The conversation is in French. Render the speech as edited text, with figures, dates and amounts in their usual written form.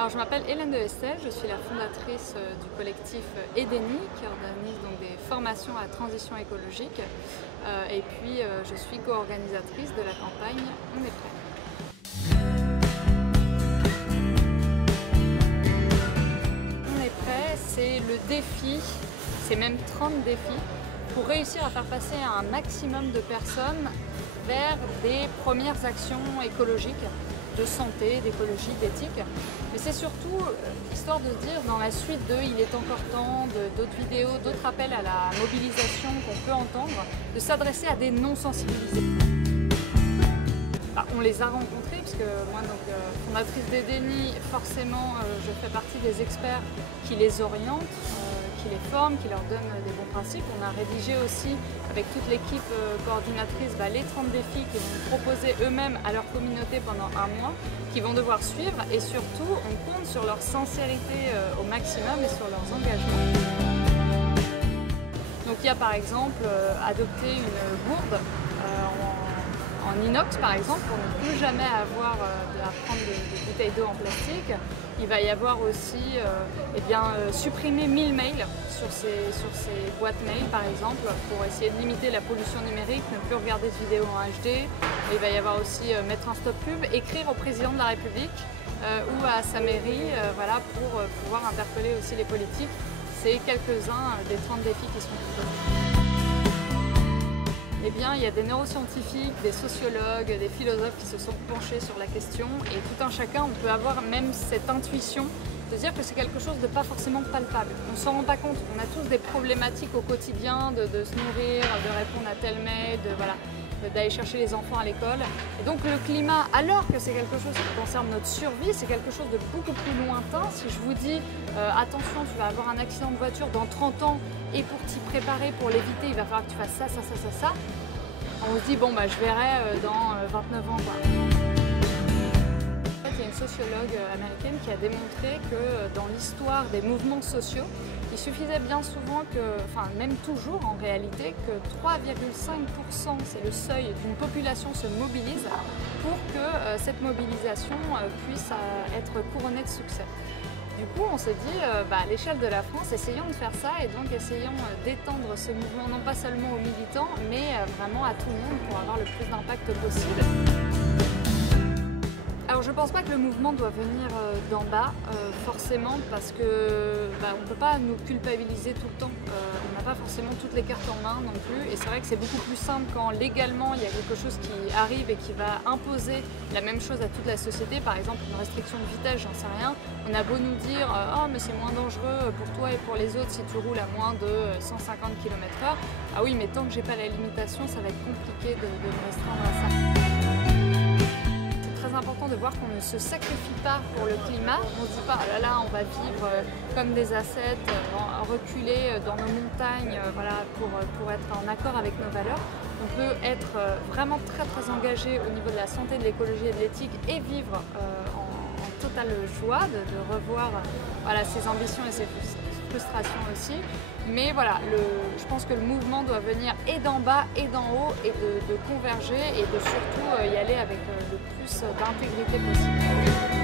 Alors, je m'appelle Hélène de Hestel, je suis la fondatrice du collectif EDENI qui organise donc des formations à transition écologique et puis je suis co-organisatrice de la campagne On est prêt. On est prêt, c'est le défi, c'est même 30 défis pour réussir à faire passer un maximum de personnes vers des premières actions écologiques, de santé, d'écologie, d'éthique. Mais c'est surtout histoire de se dire dans la suite de Il est encore temps, d'autres vidéos, d'autres appels à la mobilisation qu'on peut entendre, de s'adresser à des non-sensibilisés. On les a rencontrés, puisque moi, fondatrice d'EDENI, forcément, je fais partie des experts qui les orientent, qui les forment, qui leur donnent des bons principes. On a rédigé aussi, avec toute l'équipe coordinatrice, les 30 défis qu'ils vont proposer eux-mêmes à leur communauté pendant un mois, qu'ils vont devoir suivre, et surtout, on compte sur leur sincérité au maximum et sur leurs engagements. Donc il y a par exemple adopter une gourde en inox par exemple, pour ne plus jamais avoir à prendre des bouteilles d'eau en plastique. Il va y avoir aussi supprimer 1000 mails sur ces boîtes mail par exemple, pour essayer de limiter la pollution numérique, ne plus regarder de vidéos en HD. Il va y avoir aussi mettre un stop pub, écrire au président de la République ou à sa mairie pour pouvoir interpeller aussi les politiques. C'est quelques-uns des 30 défis qui sont proposés. Eh bien, il y a des neuroscientifiques, des sociologues, des philosophes qui se sont penchés sur la question, et tout un chacun, on peut avoir même cette intuition de dire que c'est quelque chose de pas forcément palpable. On ne s'en rend pas compte, on a tous des problématiques au quotidien de se nourrir, de répondre à tel mail, d'aller chercher les enfants à l'école. Et donc le climat, alors que c'est quelque chose qui concerne notre survie, c'est quelque chose de beaucoup plus lointain. Si je vous dis attention, tu vas avoir un accident de voiture dans 30 ans et pour t'y préparer, pour l'éviter, il va falloir que tu fasses ça, on se dit bon je verrai dans 29 ans quoi. En fait, il y a une sociologue américaine qui a démontré que dans l'histoire des mouvements sociaux, il suffisait bien souvent même toujours en réalité, que 3,5%, c'est le seuil d'une population, se mobilise pour que cette mobilisation puisse être couronnée de succès. Du coup, on s'est dit, à l'échelle de la France, essayons de faire ça et donc essayons d'étendre ce mouvement non pas seulement aux militants, mais vraiment à tout le monde pour avoir le plus d'impact possible. Alors je ne pense pas que le mouvement doit venir d'en bas, forcément, parce que on ne peut pas nous culpabiliser tout le temps. On n'a pas forcément toutes les cartes en main non plus, et c'est vrai que c'est beaucoup plus simple quand légalement il y a quelque chose qui arrive et qui va imposer la même chose à toute la société, par exemple une restriction de vitesse, j'en sais rien. On a beau nous dire « Oh mais c'est moins dangereux pour toi et pour les autres si tu roules à moins de 150 km/h ». Ah oui, mais tant que j'ai pas la limitation, ça va être compliqué de me restreindre à ça. C'est important de voir qu'on ne se sacrifie pas pour le climat. On ne se dit pas, oh là là, on va vivre comme des ascètes, reculer dans nos montagnes pour être en accord avec nos valeurs. On peut être vraiment très engagé au niveau de la santé, de l'écologie et de l'éthique et vivre en totale joie de revoir ses ambitions et ses frustrations aussi. Mais je pense que le mouvement doit venir et d'en bas et d'en haut et de converger et de surtout y aller avec le plus d'intégrité possible.